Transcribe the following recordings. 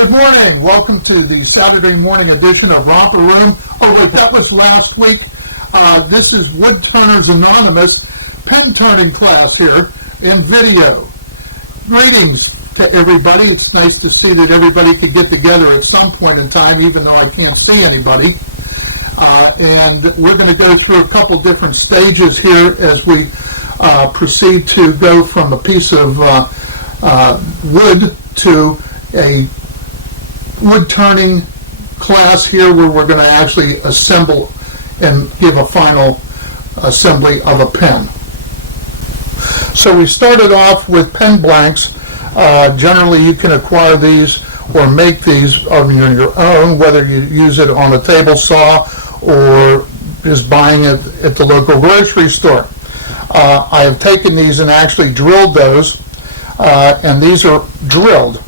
Good morning. Welcome to the Saturday morning edition of Romper Room. Oh wait, that was last week. This is Wood Turners Anonymous pen turning class here in video. Greetings to everybody. It's nice to see that everybody could get together at some point in time, even though I can't see anybody. And we're going to go through a couple different stages here as we proceed to go from a piece of wood to a wood turning class here, where we're going to actually assemble and give a final assembly of a pen. So we started off with pen blanks. Generally you can acquire these or make these on your own, whether you use it on a table saw or just buying it at the local grocery store. I have taken these and actually drilled those, and these are drilled.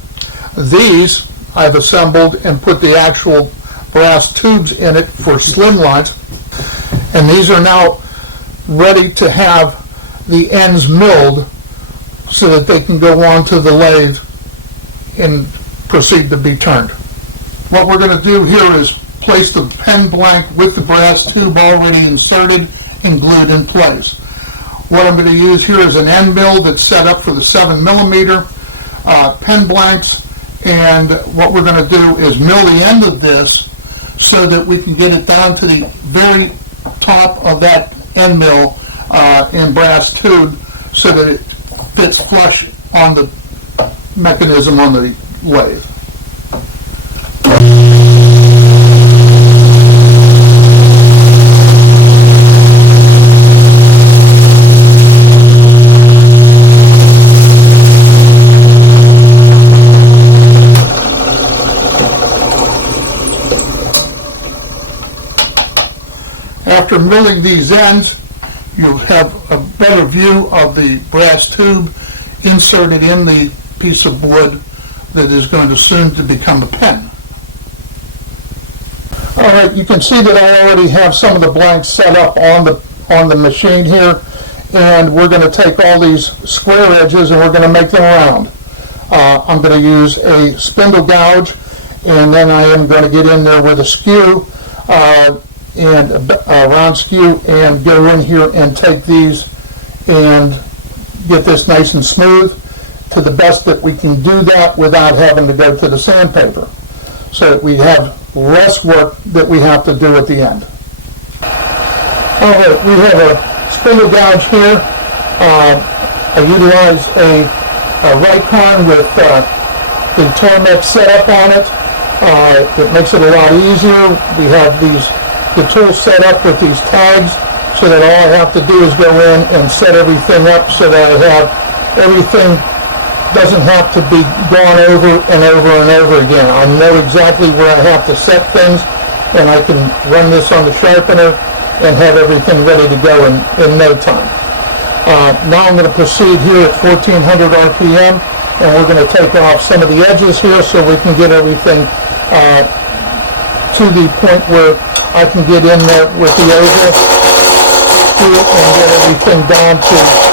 These I've assembled and put the actual brass tubes in it for slim lines, and these are now ready to have the ends milled so that they can go onto the lathe and proceed to be turned. What we're going to do here is place the pen blank with the brass tube already inserted and glued in place. What I'm going to use here is an end mill that's set up for the 7mm pen blanks. And what we're going to do is mill the end of this so that we can get it down to the very top of that end mill in brass tube so that it fits flush on the mechanism on the lathe. After milling these ends, you'll have a better view of the brass tube inserted in the piece of wood that is going to soon to become a pen. Alright, you can see that I already have some of the blanks set up on the machine here, and we're going to take all these square edges and we're going to make them round. I'm going to use a spindle gouge, and then I am going to get in there with a skew and a round skew and go in here and take these and get this nice and smooth to the best that we can do that without having to go to the sandpaper, so that we have less work that we have to do at the end. Alright, we have a spindle gouge here. I utilize a Rikon with the Tormex set up on it. It makes it a lot easier. We have the tool set up with these tags so that all I have to do is go in and set everything up so that I have everything doesn't have to be gone over and over and over again. I know exactly where I have to set things, and I can run this on the sharpener and have everything ready to go in no time. Now I'm going to proceed here at 1400 RPM, and we're going to take off some of the edges here so we can get everything to the point where I can get in there with the oval screw and get everything down to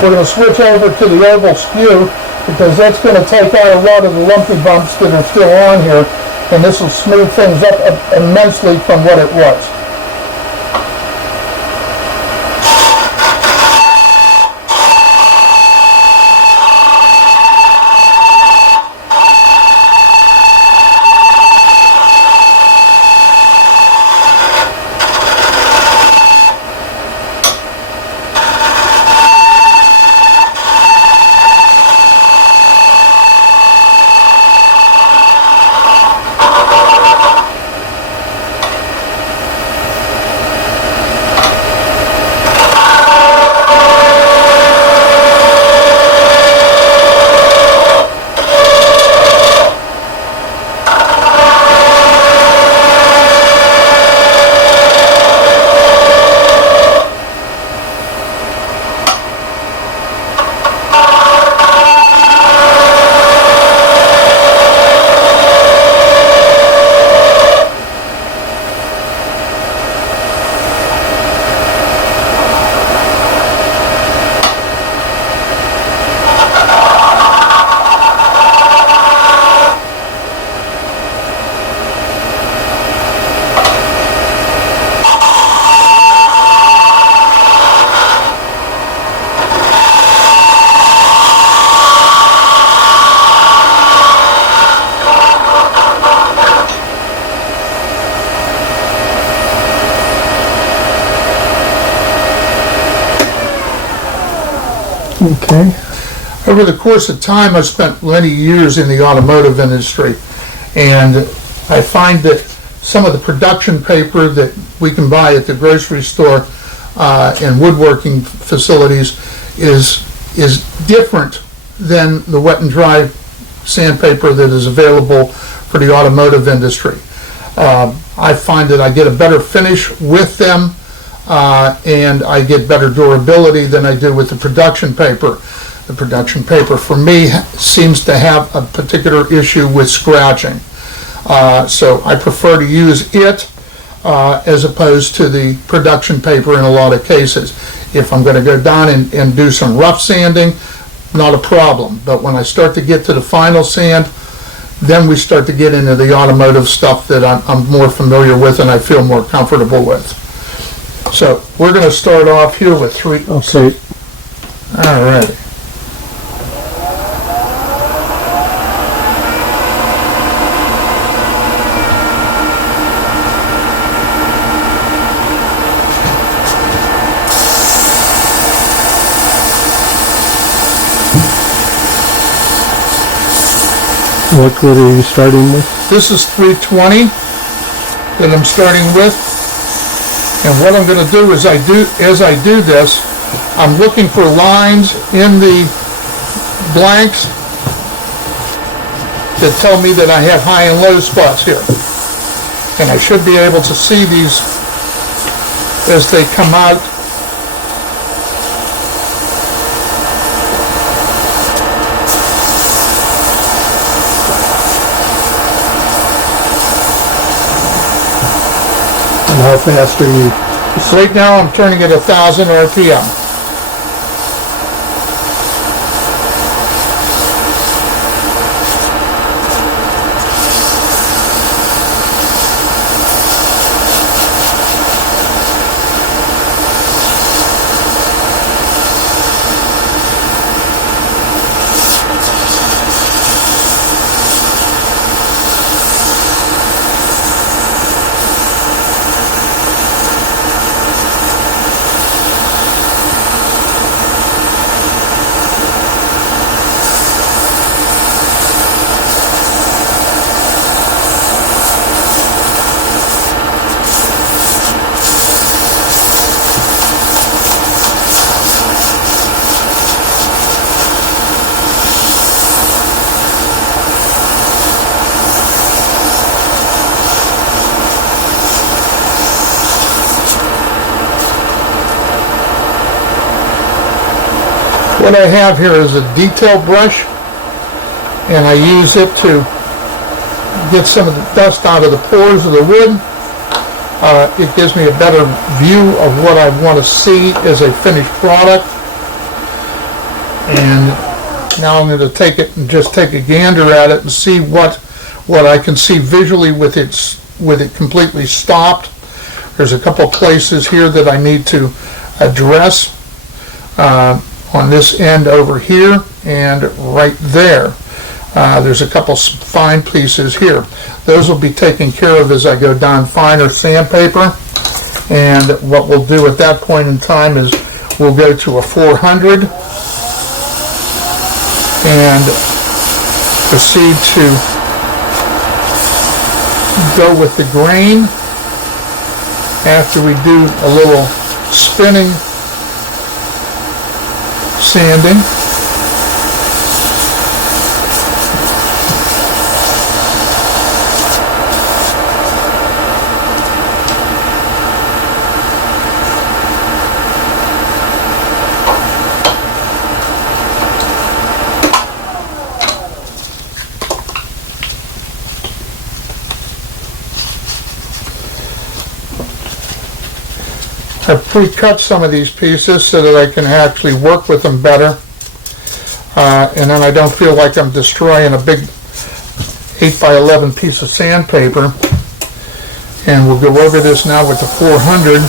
We're going to switch over to the oval skew because that's going to take out a lot of the lumpy bumps that are still on here, and this will smooth things up immensely from what it was. Okay. Over the course of time, I've spent many years in the automotive industry, and I find that some of the production paper that we can buy at the grocery store and woodworking facilities is different than the wet and dry sandpaper that is available for the automotive industry. I find that I get a better finish with them, and I get better durability than I do with the production paper. The production paper for me seems to have a particular issue with scratching. So I prefer to use it as opposed to the production paper in a lot of cases. If I'm going to go down and do some rough sanding, not a problem. But when I start to get to the final sand, then we start to get into the automotive stuff that I'm more familiar with and I feel more comfortable with. So we're going to start off here with 3. Okay. All right. What grid are you starting with? This is 320 that I'm starting with. And what I'm going to do is as I do this, I'm looking for lines in the blanks that tell me that I have high and low spots here. And I should be able to see these as they come out. How fast are you? Right now I'm turning at 1,000 RPM. What I have here is a detail brush, and I use it to get some of the dust out of the pores of the wood. It gives me a better view of what I want to see as a finished product. And now I'm going to take it and just take a gander at it and see what I can see visually with it completely stopped. There's a couple places here that I need to address on this end over here and right there. There's a couple fine pieces here. Those will be taken care of as I go down finer sandpaper. And what we'll do at that point in time is we'll go to a 400 and proceed to go with the grain after we do a little spinning sanding. I've pre-cut some of these pieces so that I can actually work with them better, and then I don't feel like I'm destroying a big 8x11 piece of sandpaper. And we'll go over this now with the 400.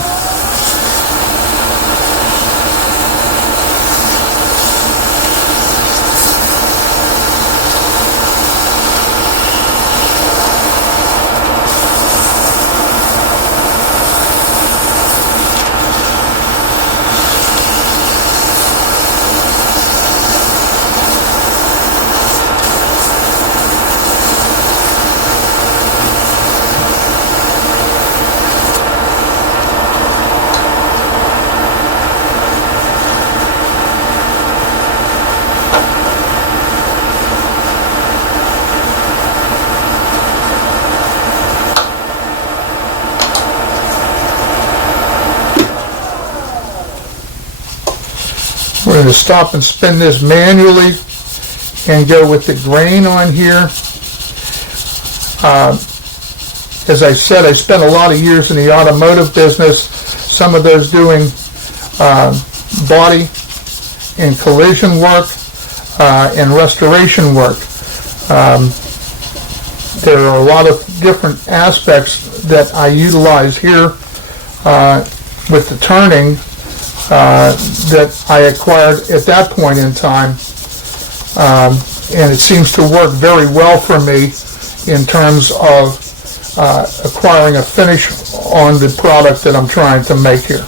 We're going to stop and spin this manually and go with the grain on here. As I said, I spent a lot of years in the automotive business, some of those doing body and collision work and restoration work. There are a lot of different aspects that I utilize here with the turning that I acquired at that point in time, and it seems to work very well for me in terms of acquiring a finish on the product that I'm trying to make here.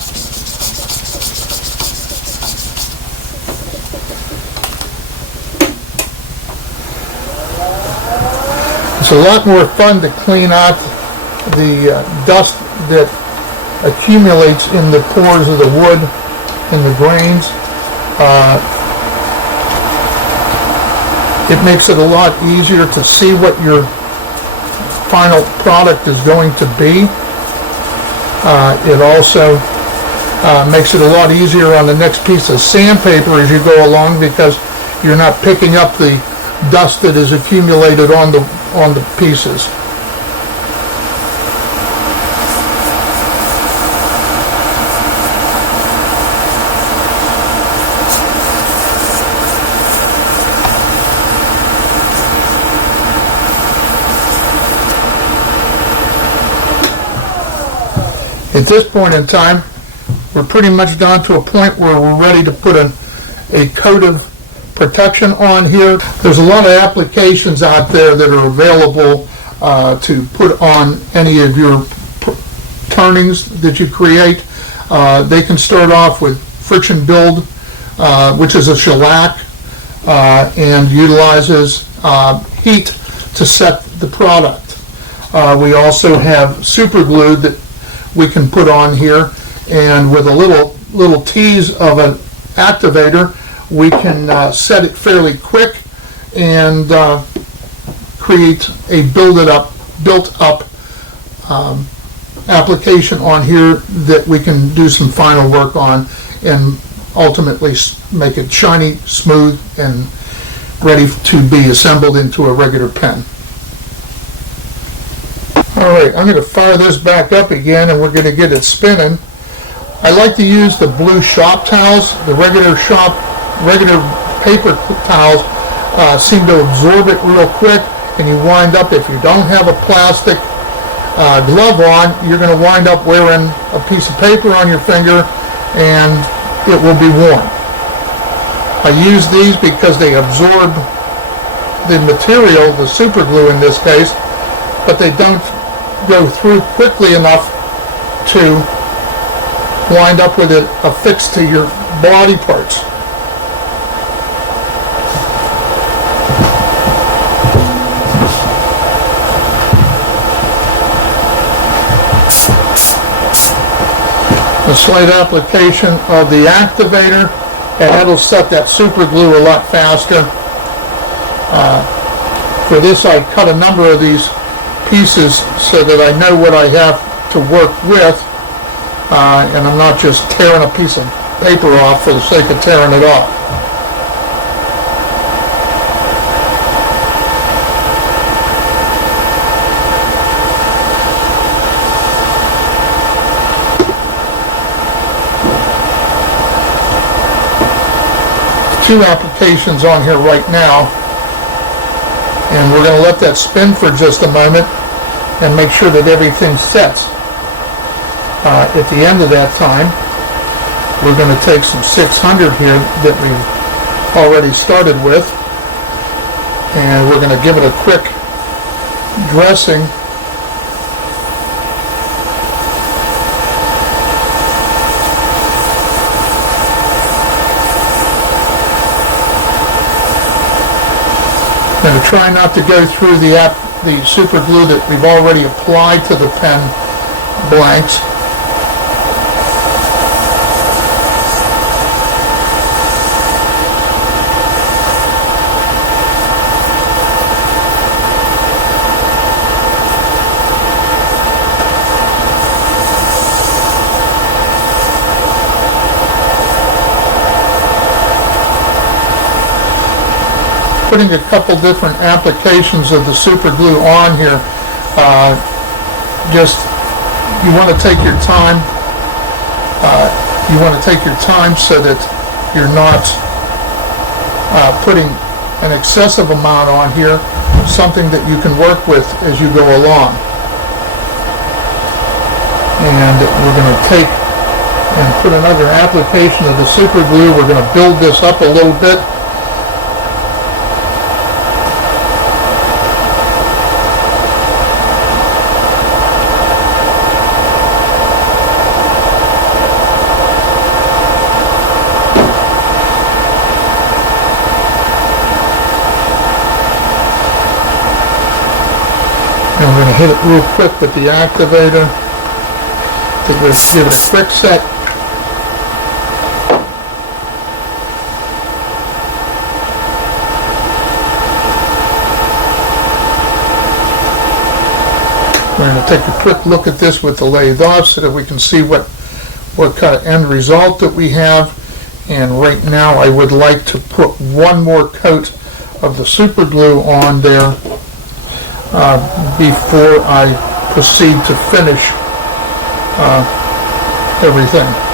It's a lot more fun to clean out the dust that accumulates in the pores of the wood and the grains. It makes it a lot easier to see what your final product is going to be. It also makes it a lot easier on the next piece of sandpaper as you go along, because you're not picking up the dust that is accumulated on the pieces. At this point in time, we're pretty much down to a point where we're ready to put a coat of protection on here. There's a lot of applications out there that are available to put on any of your turnings that you create. They can start off with friction build, which is a shellac, and utilizes heat to set the product. We also have super glue that we can put on here, and with a little tease of an activator, we can set it fairly quick and create a built-up application on here that we can do some final work on and ultimately make it shiny, smooth, and ready to be assembled into a regular pen. Alright, I'm going to fire this back up again and we're going to get it spinning. I like to use the blue shop towels. The regular paper towels seem to absorb it real quick, and you wind up, if you don't have a plastic glove on, you're going to wind up wearing a piece of paper on your finger, and it will be worn. I use these because they absorb the material, the super glue in this case, but they don't go through quickly enough to wind up with it affixed to your body parts. A slight application of the activator, and that'll set that super glue a lot faster. For this, I cut a number of these pieces so that I know what I have to work with, and I'm not just tearing a piece of paper off for the sake of tearing it off. Two applications on here right now, and we're going to let that spin for just a moment and make sure that everything sets. At the end of that time, we're going to take some 600 here that we've already started with, and we're going to give it a quick dressing. I'm going to try not to go through the super glue that we've already applied to the pen blanks. Putting a couple different applications of the super glue on here. You want to take your time. You want to take your time so that you're not putting an excessive amount on here, something that you can work with as you go along. And we're going to take and put another application of the super glue. We're going to build this up a little bit. And we're going to hit it real quick with the activator. Give it a quick set. We're going to take a quick look at this with the lathe off so that we can see what kind of end result that we have. And right now I would like to put one more coat of the super glue on there before I proceed to finish everything.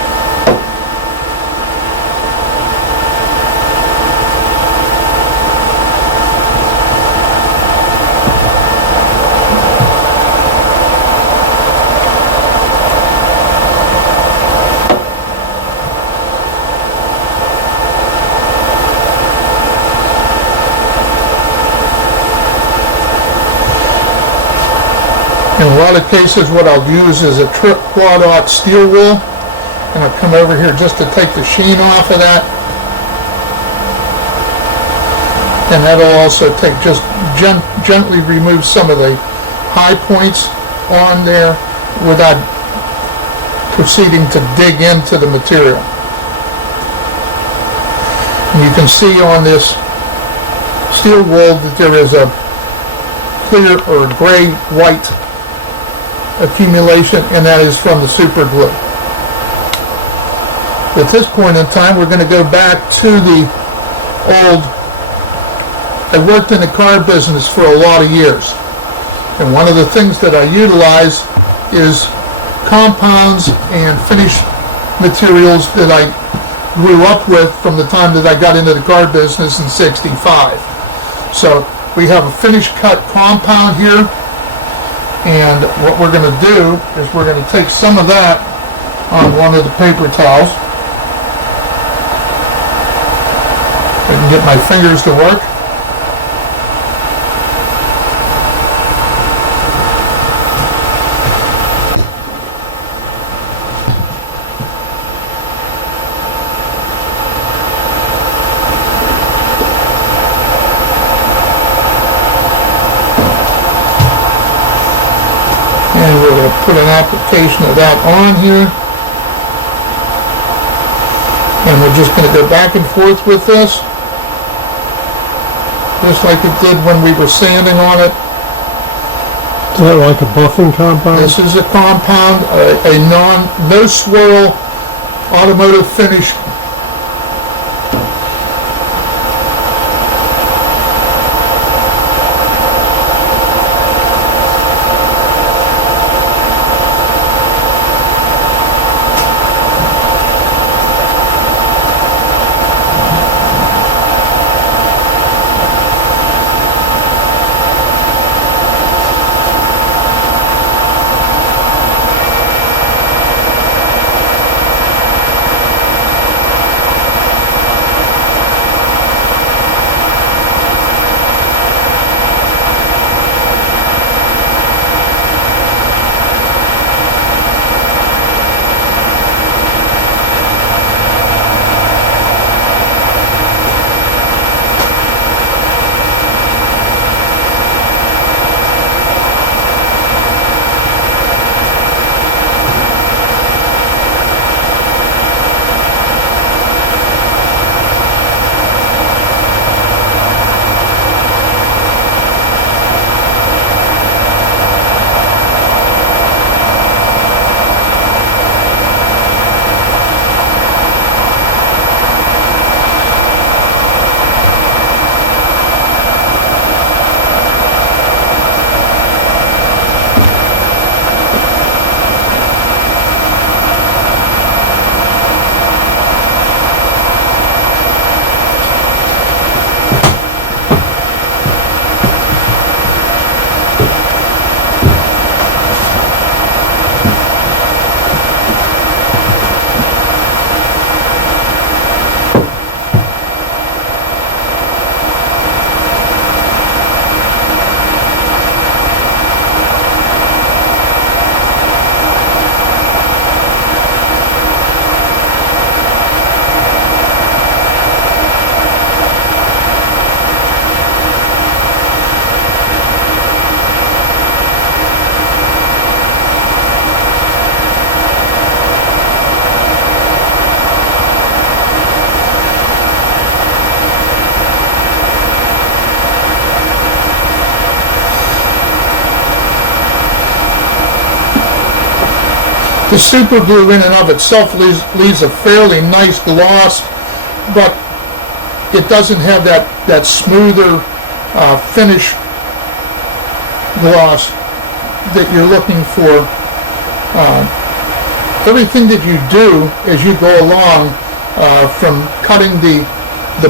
In a lot of cases, what I'll use is a quad-aught steel wool, and I'll come over here just to take the sheen off of that. And that'll also take, just gently remove some of the high points on there without proceeding to dig into the material. And you can see on this steel wool that there is a clear or gray-white accumulation, and that is from the super glue. At this point in time, we're going to go back to the old. I worked in the car business for a lot of years, and one of the things that I utilize is compounds and finished materials that I grew up with from the time that I got into the car business in '65. So we have a finished cut compound here, and what we're going to do is we're going to take some of that on one of the paper towels. I can get my fingers to work. And we're going to put an application of that on here. And we're just going to go back and forth with this, just like it did when we were sanding on it. Is that like a buffing compound? This is a compound, a no swirl automotive finish. The super glue in and of itself leaves a fairly nice gloss, but it doesn't have that smoother finish gloss that you're looking for. Everything that you do as you go along, from cutting the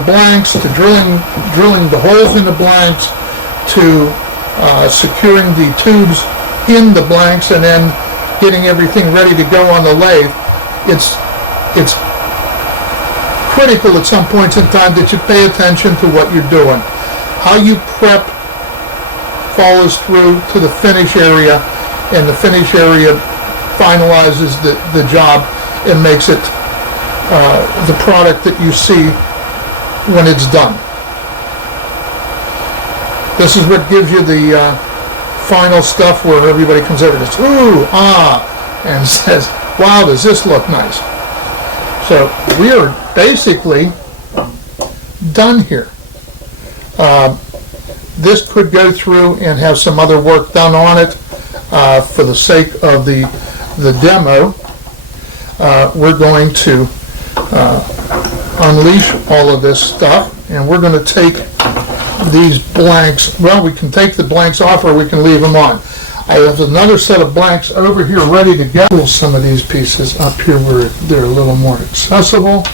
blanks to drilling the holes in the blanks to securing the tubes in the blanks and then getting everything ready to go on the lathe, it's critical at some points in time that you pay attention to what you're doing. How you prep follows through to the finish area, and the finish area finalizes the job and makes it the product that you see when it's done. This is what gives you the final stuff where everybody comes over and says, ooh, ah, and says, wow, does this look nice? So we are basically done here. This could go through and have some other work done on it for the sake of the demo. We're going to unleash all of this stuff, and we're going to take these blanks. Well, we can take the blanks off or we can leave them on. I have another set of blanks over here ready to go. Pull some of these pieces up here where they're a little more accessible.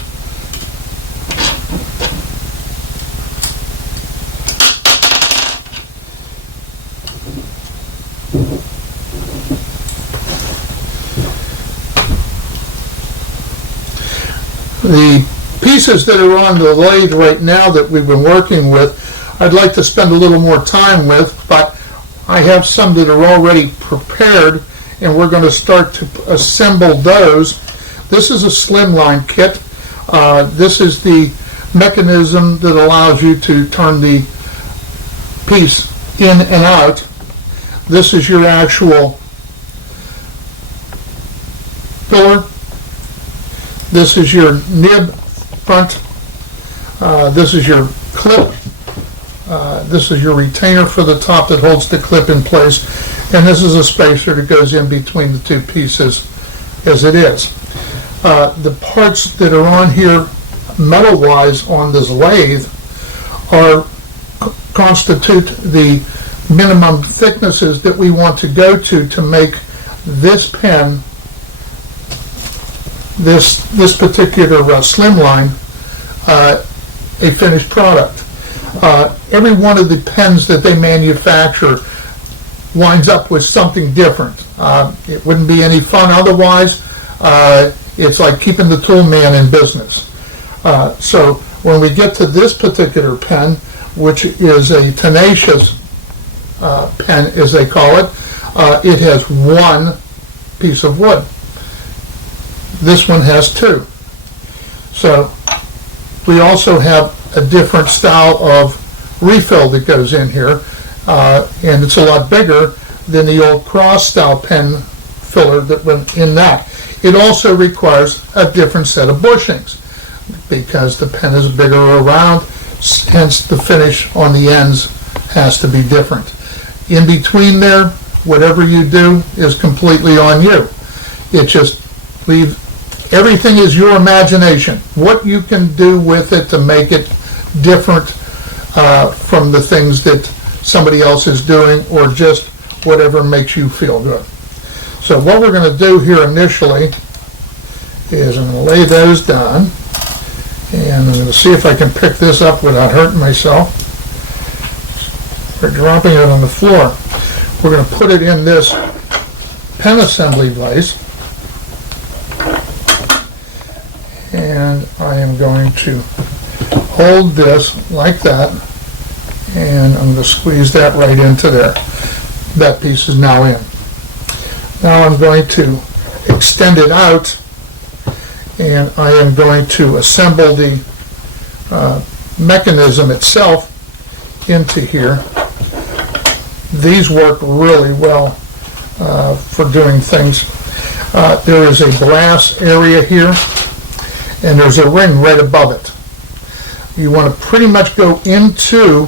pieces that are on the lathe right now that we've been working with, I'd like to spend a little more time with, but I have some that are already prepared, and we're going to start to assemble those. This is a slimline kit. This is the mechanism that allows you to turn the piece in and out. This is your actual filler. This is your nib front. This is your clip. This is your retainer for the top that holds the clip in place. And this is a spacer that goes in between the two pieces as it is. The parts that are on here metal-wise on this lathe constitute the minimum thicknesses that we want to go to make this pen, this particular slimline, a finished product. Every one of the pens that they manufacture winds up with something different. It wouldn't be any fun otherwise. It's like keeping the tool man in business. So when we get to this particular pen, which is a tenacious pen, as they call it, it has one piece of wood. This one has two. So we also have a different style of refill that goes in here, and it's a lot bigger than the old cross style pen filler that went in that. It also requires a different set of bushings because the pen is bigger around, hence the finish on the ends has to be different. In between there, whatever you do is completely on you. It just everything is your imagination. What you can do with it to make it different from the things that somebody else is doing, or just whatever makes you feel good. So what we're going to do here initially is I'm going to lay those down, and I'm going to see if I can pick this up without hurting myself. We're dropping it on the floor. We're going to put it in this pen assembly vise, and I am going to hold this like that, and I'm going to squeeze that right into there. That piece is now in. Now I'm going to extend it out, and I am going to assemble the mechanism itself into here. These work really well for doing things. There is a brass area here, and there's a ring right above it. You want to pretty much go into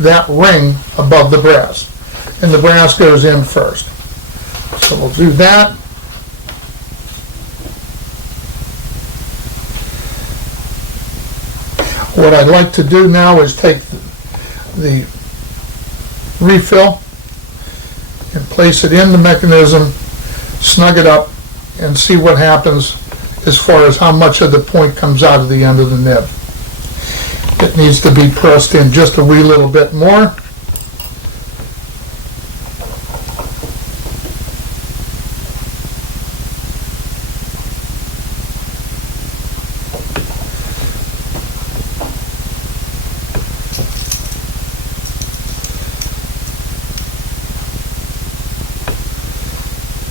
that ring above the brass, and the brass goes in first. So we'll do that. What I'd like to do now is take the refill and place it in the mechanism, snug it up, and see what happens as far as how much of the point comes out of the end of the nib. It needs to be pressed in just a wee little bit more.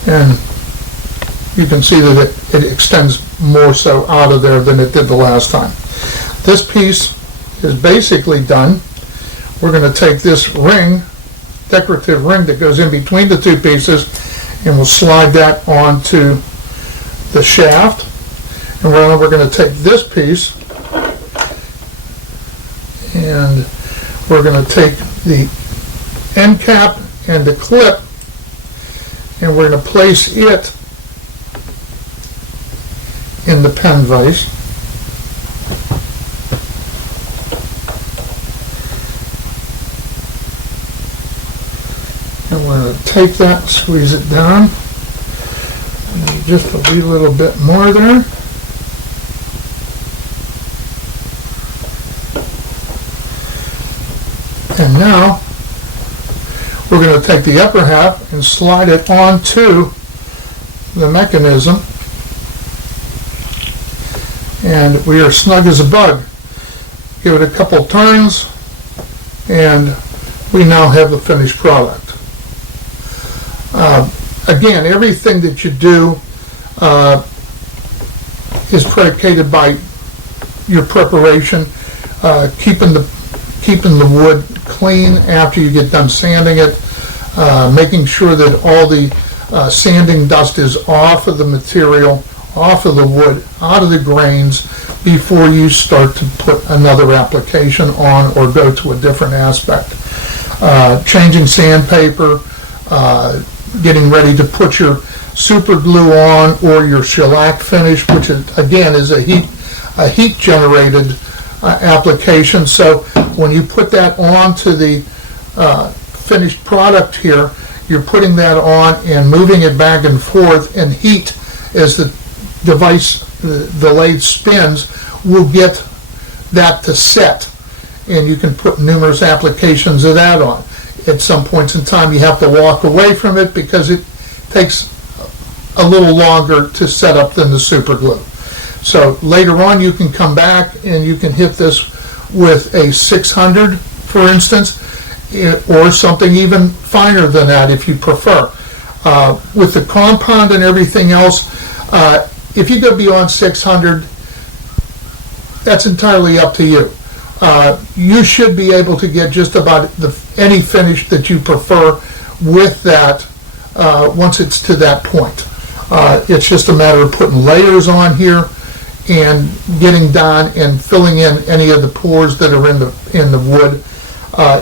And you can see that it extends more so out of there than it did the last time. This piece is basically done. We're going to take this ring, decorative ring that goes in between the two pieces, and we'll slide that onto the shaft. And we're going to take this piece, and we're going to take the end cap and the clip, and we're going to place it in the pen vise. And we're going to take that, squeeze it down, and just a wee little bit more there. And now we're going to take the upper half and slide it onto the mechanism, and we are snug as a bug. Give it a couple turns, and we now have the finished product. Again, everything that you do is predicated by your preparation, keeping the wood clean after you get done sanding it, making sure that all the sanding dust is off of the material, off of the wood, out of the grains before you start to put another application on or go to a different aspect. Changing sandpaper, getting ready to put your super glue on or your shellac finish, which is, again is a heat generated application. So when you put that onto the finished product here, you're putting that on and moving it back and forth, and heat as the device, the lathe spins, will get that to set, and you can put numerous applications of that on. At some points in time you have to walk away from it because it takes a little longer to set up than the super glue. So later on you can come back and you can hit this with a 600, for instance, or something even finer than that if you prefer. With the compound and everything else, if you go beyond 600, that's entirely up to you. You should be able to get just about any finish that you prefer with that once it's to that point. It's just a matter of putting layers on here and getting done and filling in any of the pores that are in the wood.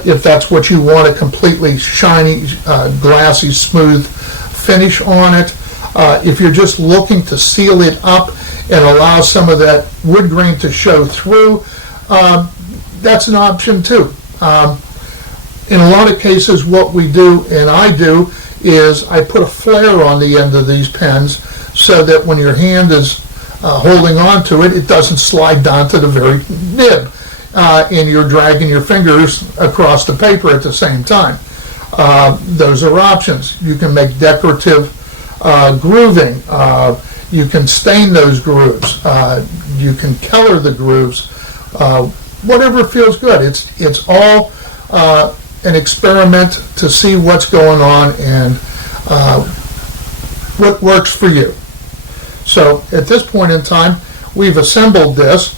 If that's what you want, a completely shiny, glassy, smooth finish on it. If you're just looking to seal it up and allow some of that wood grain to show through, that's an option too. In a lot of cases, what we do, and I do, is I put a flare on the end of these pens so that when your hand is holding on to it, it doesn't slide down to the very nib, and you're dragging your fingers across the paper at the same time. Those are options. You can make decorative grooving. You can stain those grooves. You can color the grooves. Whatever feels good. It's all an experiment to see what's going on and what works for you. So at this point in time, we've assembled this,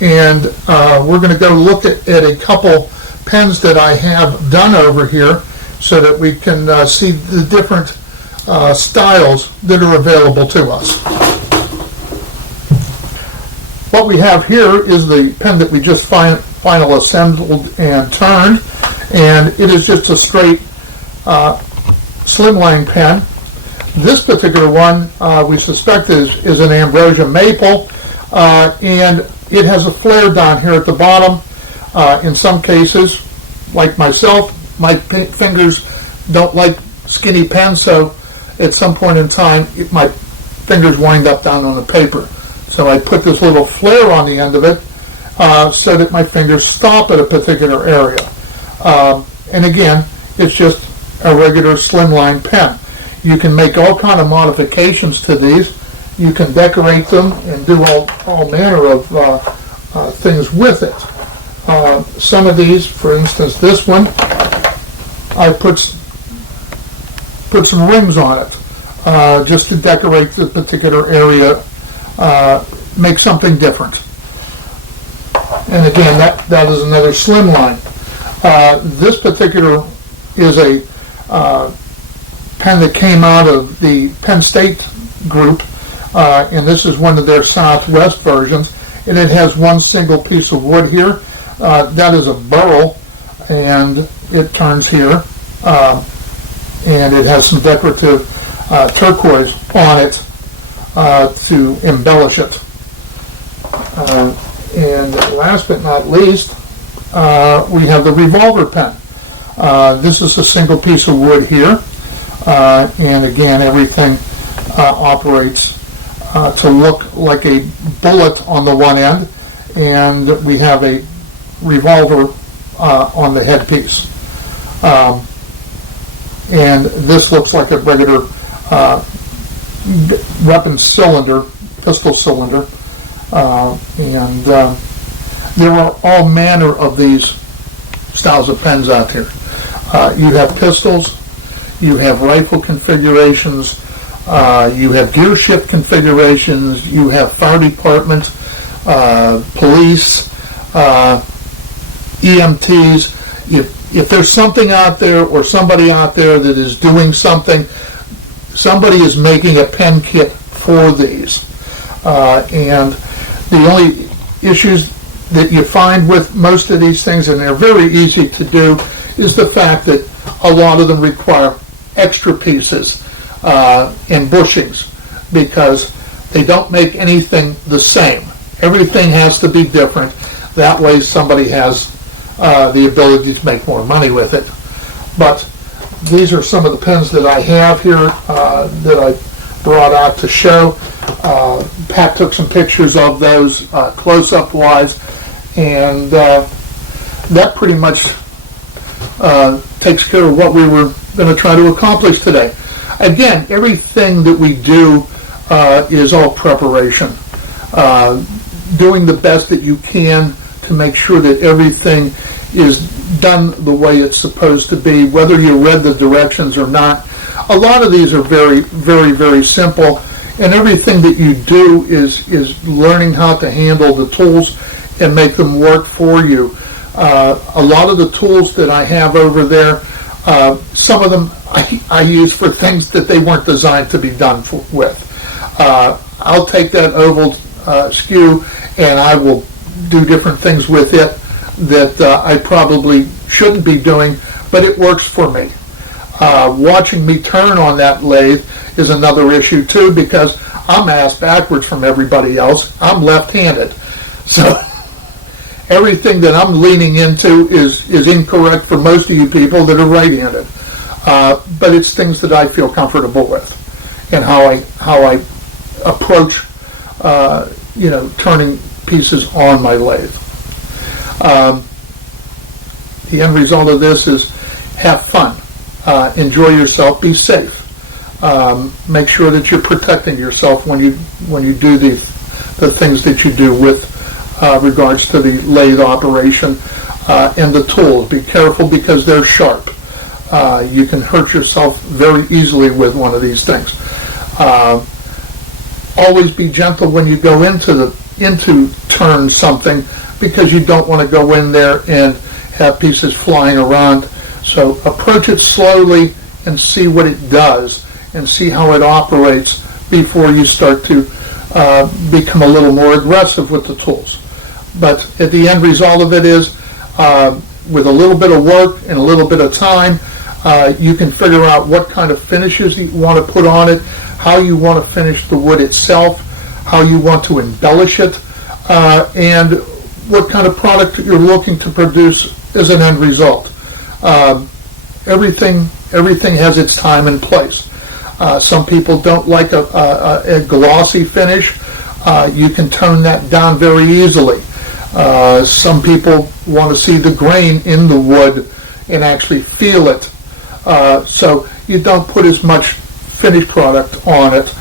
and we're going to go look at a couple pens that I have done over here so that we can see the different styles that are available to us. What we have here is the pen that we just final assembled and turned, and it is just a straight slimline pen. This particular one we suspect is an Ambrosia Maple, and it has a flare down here at the bottom. In some cases, like myself, my fingers don't like skinny pens, so at some point in time my fingers wind up down on the paper. So I put this little flare on the end of it so that my fingers stop at a particular area. And again, it's just a regular slimline pen. You can make all kind of modifications to these. You can decorate them and do all manner of things with it. Some of these, for instance, this one, I put some rings on it just to decorate the particular area, make something different. And again, that is another slimline. This particular is a pen that came out of the Penn State group, and this is one of their Southwest versions, and it has one single piece of wood here. That is a burl, and it turns here, and it has some decorative turquoise on it to embellish it. And last but not least, we have the revolver pen. This is a single piece of wood here, and again, everything operates to look like a bullet on the one end, and we have a revolver on the headpiece. And this looks like a regular weapon cylinder, pistol cylinder. There are all manner of these styles of pens out here. You have pistols, you have rifle configurations, you have gear shift configurations, you have fire department, police, EMTs. If there's something out there or somebody out there that is doing something, somebody is making a pen kit for these. And the only issues that you find with most of these things, and they're very easy to do, is the fact that a lot of them require extra pieces and bushings because they don't make anything the same. Everything has to be different. That way somebody has the ability to make more money with it. But these are some of the pens that I have here that I brought out to show. Pat took some pictures of those close-up wise, and that pretty much takes care of what we were going to try to accomplish today. Again, everything that we do is all preparation. Doing the best that you can to make sure that everything is done the way it's supposed to be, whether you read the directions or not. A lot of these are very, very, very simple, and everything that you do is learning how to handle the tools and make them work for you. A lot of the tools that I have over there, some of them I use for things that they weren't designed to be done with. I'll take that oval skew and I will do different things with it that I probably shouldn't be doing, but it works for me. Watching me turn on that lathe is another issue too, because I'm ass backwards from everybody else. I'm left-handed. So everything that I'm leaning into is incorrect for most of you people that are right-handed. But it's things that I feel comfortable with and how I approach turning pieces on my lathe. The end result of this is have fun, enjoy yourself, be safe. Make sure that you're protecting yourself when you do the things that you do with regards to the lathe operation and the tools. Be careful because they're sharp. You can hurt yourself very easily with one of these things. Always be gentle when you go into turn something, because you don't want to go in there and have pieces flying around. So approach it slowly and see what it does and see how it operates before you start to become a little more aggressive with the tools. But at the end result of it is, with a little bit of work and a little bit of time, you can figure out what kind of finishes you want to put on it, how you want to finish the wood itself, how you want to embellish it, and what kind of product you're looking to produce as an end result. Everything has its time and place. Some people don't like a glossy finish. You can tone that down very easily. Some people want to see the grain in the wood and actually feel it. So you don't put as much finished product on it,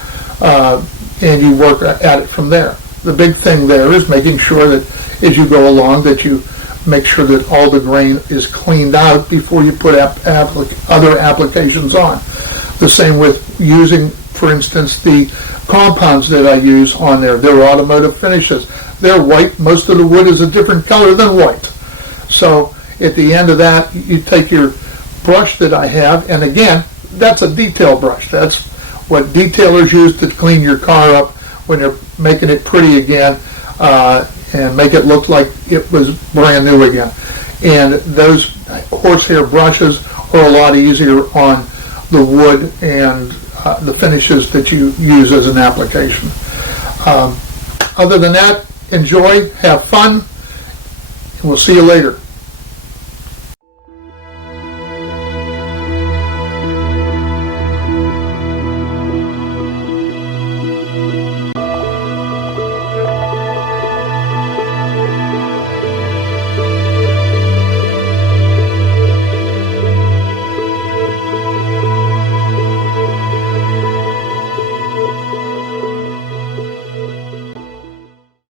and you work at it from there. The big thing there is making sure that as you go along that you make sure that all the grain is cleaned out before you put other applications on. The same with using, for instance, the compounds that I use on there. They're automotive finishes. They're white. Most of the wood is a different color than white. So at the end of that, you take your brush that I have, and again, that's a detail brush. That's what detailers use to clean your car up when they're making it pretty again, and make it look like it was brand new again. And those horsehair brushes are a lot easier on the wood and the finishes that you use as an application. Other than that, enjoy, have fun, and we'll see you later.